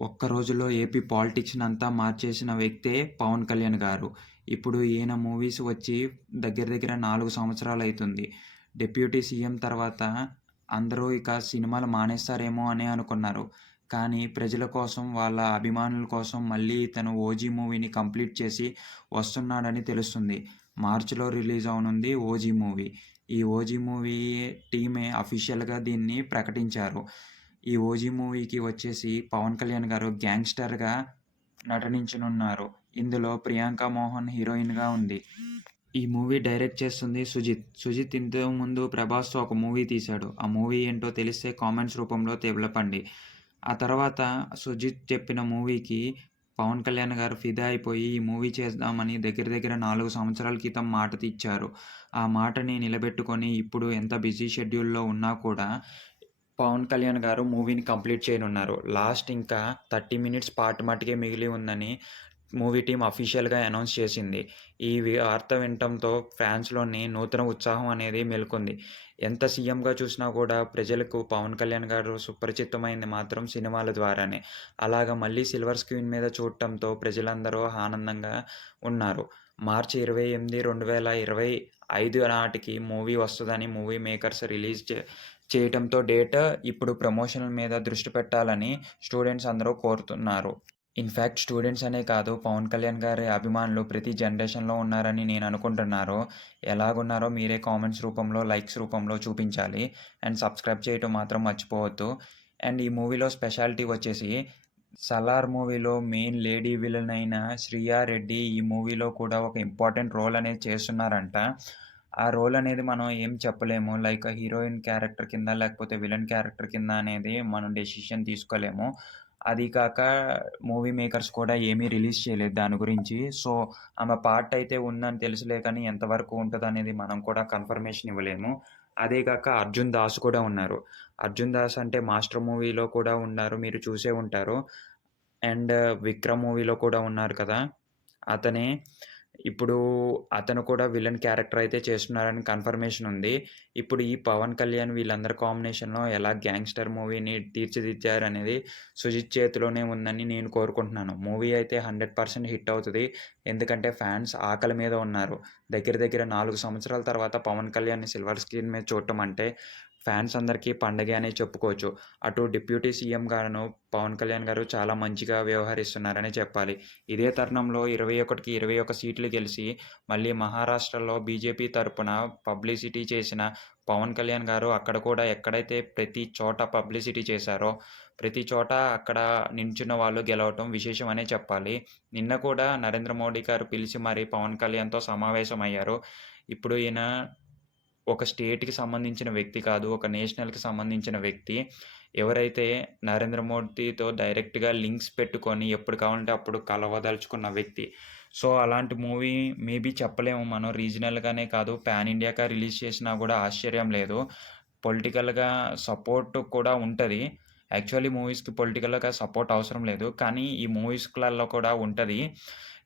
ఒక్క రోజులో ఏపీ పాలిటిక్స్‌నంతా మార్చేసిన వ్యక్తే పవన్ కళ్యాణ్ గారు. ఇప్పుడు ఈయన మూవీస్ వచ్చి దగ్గర దగ్గర 4 సంవత్సరాలైతుంది. డిప్యూటీ సీఎం తర్వాత అందరూ ఇక సినిమాలు మానేస్తారేమో అని అనుకున్నారు. కానీ ప్రజల కోసం, వాళ్ళ అభిమానుల కోసం మళ్ళీ ఇతను 'ఓజీ' మూవీని కంప్లీట్ చేసి వస్తున్నాడని తెలుస్తుంది. మార్చ్‌లో రిలీజ్ అవ్వనుంది 'ఓజీ' మూవీ. ఈ 'ఓజీ' మూవీ టీమే అఫీషియల్‌గా దీన్ని ప్రకటించారు. ఈ 'ఓజీ' మూవీకి వచ్చేసి పవన్ కళ్యాణ్ గారు గ్యాంగ్‌స్టర్‌గా నటనించనున్నారు. ఇందులో ప్రియాంక మోహన్ హీరోయిన్‌గా ఉంది. ఈ మూవీ డైరెక్ట్ చేస్తుంది సుజిత్. సుజిత్ ఇంతకు ముందు ప్రభాస్‌తో ఒక మూవీ తీశాడు. ఆ మూవీ ఏంటో తెలిస్తే కామెంట్స్ రూపంలో తెలపండి. ఆ తర్వాత సుజిత్ చెప్పిన మూవీకి పవన్ కళ్యాణ్ గారు ఫిదా అయిపోయి ఈ మూవీ చేద్దామని దగ్గర దగ్గర 4 సంవత్సరాల క్రితం మాట ఇచ్చారు. ఆ మాటని నిలబెట్టుకొని ఇప్పుడు ఎంత బిజీ షెడ్యూల్‌లో ఉన్నా కూడా పవన్ కళ్యాణ్ గారు మూవీని కంప్లీట్ చేయనున్నారు. లాస్ట్ ఇంకా 30 మినిట్స్ పార్ట్ మట్టుకే మిగిలి ఉందని మూవీ టీమ్ అఫీషియల్‌గా అనౌన్స్ చేసింది. ఈ వార్త వినటంతో ఫ్యాన్స్‌లోని నూతన ఉత్సాహం అనేది మేల్కొంది. ఎంత సీఎంగా చూసినా కూడా ప్రజలకు పవన్ కళ్యాణ్ గారు సుపరిచితమైంది మాత్రం సినిమాల ద్వారానే. అలాగా మళ్ళీ సిల్వర్ స్క్రీన్ మీద చూడటంతో ప్రజలందరూ ఆనందంగా ఉన్నారు. మార్చి 28, 2025 నాటికి మూవీ వస్తదని మూవీ మేకర్స్ రిలీజ్ చేయటంతో డేట్ ఇప్పుడు ప్రమోషన్‌ల మీద దృష్టి పెట్టాలని స్టూడెంట్స్ అందరూ కోరుతున్నారు. ఇన్‌ఫాక్ట్ స్టూడెంట్స్ అనే కాదు, పవన్ కళ్యాణ్ గారి అభిమానులు ప్రతి జనరేషన్‌లో ఉన్నారని నేను అనుకుంటున్నాను. ఎలాగున్నారో మీరే కామెంట్స్ రూపంలో, లైక్స్ రూపంలో చూపించాలి. అండ్ సబ్స్క్రైబ్ చేయటం మాత్రం మర్చిపోవద్దు. అండ్ ఈ మూవీలో స్పెషాలిటీ వచ్చేసి 'సలార్' మూవీలో మెయిన్ లేడీ విలన్ అయిన శ్రియా రెడ్డి ఈ మూవీలో కూడా ఒక ఇంపార్టెంట్ రోల్ అనేది చేస్తున్నారంట. ఆ రోల్ అనేది మనం ఏం చెప్పలేము. లైక్ హీరోయిన్ క్యారెక్టర్ కింద, లేకపోతే విలన్ క్యారెక్టర్ కింద అనేది మనం డెసిషన్ తీసుకోలేము. అది కాక మూవీ మేకర్స్ కూడా ఏమీ రిలీజ్ చేయలేదు దాని గురించి. సో, ఆమె పార్ట్ అయితే ఉందని తెలుసులే కానీ ఎంతవరకు ఉంటదనేది మనం కూడా కన్ఫర్మేషన్ ఇవ్వలేము. అదే కాక 'అర్జున్ దాస్' కూడా ఉన్నారు. 'అర్జున్ దాస్' అంటే 'మాస్టర్' మూవీలో కూడా ఉన్నారు. మీరు చూసే ఉంటారు. అండ్ 'విక్రమ్' మూవీలో కూడా ఉన్నారు కదా! అతనే. ఇప్పుడు అతను కూడా విలన్ క్యారెక్టర్ అయితే చేస్తున్నారని కన్ఫర్మేషన్ ఉంది. ఇప్పుడు ఈ పవన్ కళ్యాణ్ వీళ్ళందరి కాంబినేషన్‌లో ఎలా గ్యాంగ్‌స్టర్ మూవీని తీర్చిదిద్దారనేది సుజిత్ చేతిలోనే ఉందని నేను కోరుకుంటున్నాను. మూవీ అయితే 100% హిట్ అవుతది. ఎందుకంటే ఫ్యాన్స్ ఆకలి మీద ఉన్నారు. దగ్గర దగ్గర 4 సంవత్సరాల తర్వాత పవన్ కళ్యాణ్‌ని సిల్వర్ స్క్రీన్ మీద చూడటం అంటే ఫ్యాన్స్ అందరికీ పండగే అనే చెప్పుకోవచ్చు. అటు డిప్యూటీ సీఎం గాను పవన్ కళ్యాణ్ గారు చాలా మంచిగా వ్యవహరిస్తున్నారనే చెప్పాలి. ఇదే తరుణంలో 21కి 21 సీట్లు గెలిసి మళ్ళీ మహారాష్ట్రలో బీజేపీ తరపున పబ్లిసిటీ చేసిన పవన్ కళ్యాణ్ గారు అక్కడ కూడా ఎక్కడైతే ప్రతి చోట పబ్లిసిటీ చేశారో, ప్రతి చోట అక్కడ నించున్న వాళ్ళు గెలవటం విశేషమనే చెప్పాలి. నిన్న కూడా నరేంద్ర మోడీ గారు పిలిచి మరీ పవన్ కళ్యాణ్‌తో సమావేశమయ్యారు. ఇప్పుడు ఈయన ఒక స్టేట్‌కి సంబంధించిన వ్యక్తి కాదు. ఒక నేషనల్‌కి సంబంధించిన వ్యక్తి. ఎవరైతే నరేంద్ర మోడీతో డైరెక్ట్‌గా లింక్స్ పెట్టుకొని ఎప్పుడు కావాలంటే అప్పుడు కలవదలుచుకున్న వ్యక్తి. సో, అలాంటి మూవీ మేబీ చెప్పలేము మనం. రీజనల్‌గానే కాదు, పాన్ ఇండియా‌గా రిలీజ్ చేసినా గూడా ఆశ్చర్యం లేదు. పొలిటికల్‌గా సపోర్ట్ కూడా ఉంటది. యాక్చువల్లీ మూవీస్‌కి పొలిటికల్‌గా సపోర్ట్ అవసరం లేదు. కానీ ఈ మూవీస్‌లలో కూడా ఉంటది.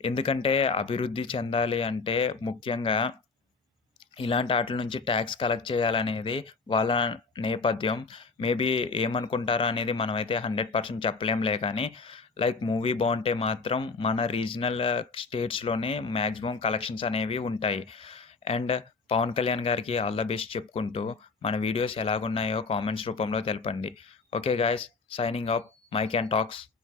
ఎందుకంటే అభివృద్ధి చెందాలి అంటే ముఖ్యంగా ఇలాంటి ఆటిల నుంచి టాక్స్ కలెక్ట్ చేయాలనేది వాళ్ళ నేపథ్యం. మేబీ ఏమనుకుంటారో అనేది మనమైతే 100% చెప్పలేంలే కానీ, లైక్ మూవీ బావుంటే మాత్రం మన రీజనల్ స్టేట్స్‌లోనే మాక్సిమం కలెక్షన్స్ అనేవి ఉంటాయి. అండ్ పవన్ కళ్యాణ్ గారికి ఆల్ ద బెస్ట్ చెప్పుకుంటూ, మన వీడియోస్ ఎలాగున్నాయో కామెంట్స్ రూపంలో తెలపండి. Okay guys, signing off Mike and talks.